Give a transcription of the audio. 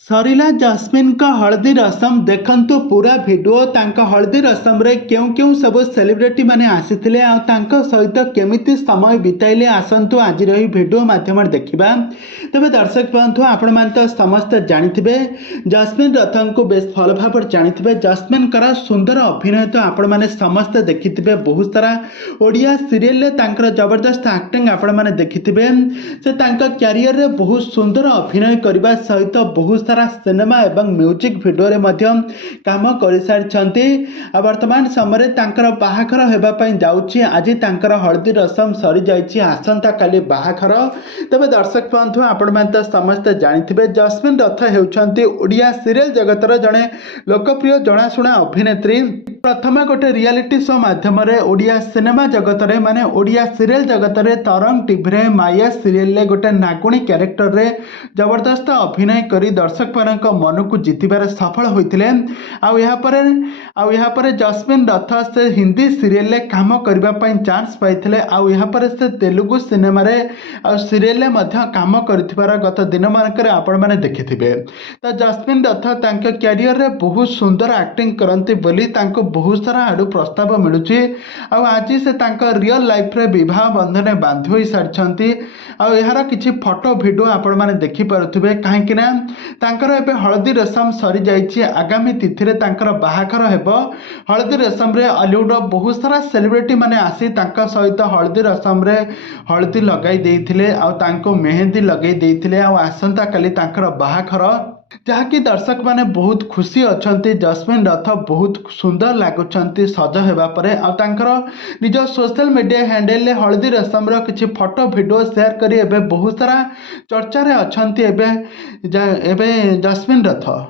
सरिला जस्मिन का हल्दी रसम देखंतु पूरा वीडियो तांका हल्दी रसम रे क्यों क्यों सब सेलिब्रिटी माने आसीथिले आ तांका सहित केमिति समय बिताइले आसंतु आज रही वीडियो माध्यम देखिबा। तबे दर्शक बंधु आपण मान तो समस्त जानिथिबे जस्मिन रथन को बेस भल भाव जानिथिबे। जस्मिन करा सुंदर अभिनय तो आपण माने समस्त देखिथिबे। बहुत सारा ओडिया सीरियल ले तांकर जबरदस्त एक्टिंग आपण माने देखिथिबे। से तांका कैरियर रे बहुत सुंदर अभिनय करबा सहित बहुत सारा सिनेमा एवं म्यूजिक वीडियो रे मध्य काम कर सारी। वर्तमान समय तांकर बाहाघर हेबा पई जाउची। आज तांकर हल्दी रसम सरी जाइची, आसंता काली बाहाघर। तबे दर्शक बंधु आपण मान तो समस्त जानिथिबे जस्मिन रथ हेउछंती ओडिया सीरियल जगतर जड़े लोकप्रिय जनाशुना अभिनेत्री। प्रथम गोटे रियलिटी शो माध्यम ओडिया सिनेमा जगत रे माने ओडिया सीरियल जगत रे तरंग टीवी रे माया सीरियल ले गोटे नागुणी कैरेक्टर रे जबरदस्त अभिनय करी दर्शक मानक मन को जितबार सफल होइतिले। आउ यहाँ पर जस्मिन रथ से हिंदी सीरियल ले काम करबा पई चांस पाइथिले। आउ यहाँ पर से तेलुगु सिनेमा रे आ सीरियल ले मध्य काम करथिबार गत दिन मानकर आपण माने देखिथिबे। तो जस्मिन रथ तांके कैरियर रे बहुत सुंदर एक्टिंग करंती बोली तांको बहुत सारा आडू प्रस्ताव मिलुची। आज से तांका रियल लाइफ रे विवाह बंधन बांधी होई सारछंती। यार किछि फोटो वीडियो आपण माने देखि पारुथिबे। काहेकि ना तांकर एबे हल्दी रसम सरी जाइछि। आगामी तिथि रे तांकर बाहाघर हेबो। हल्दी रसम रे हॉलीवुड बहुत सारा सेलिब्रिटी माने आसी तांका सहित हल्दी रसम रे हल्दी लगाई देइथिले आ तांको मेहंदी लगाई देइथिले। आ आसंता काली तांकर बाहाघर जहाँकि दर्शक माने बहुत खुशी अछंती। जस्मिन रथ बहुत सुंदर लागुचंती सज हेबा परे। आ तांकर निज सोशल मीडिया हैंडल ले हल्दी रसम रो किछि फोटो वीडियो शेयर करी एबे बहुत सारा चर्चा रे अछंती एबे जस्मिन रथ।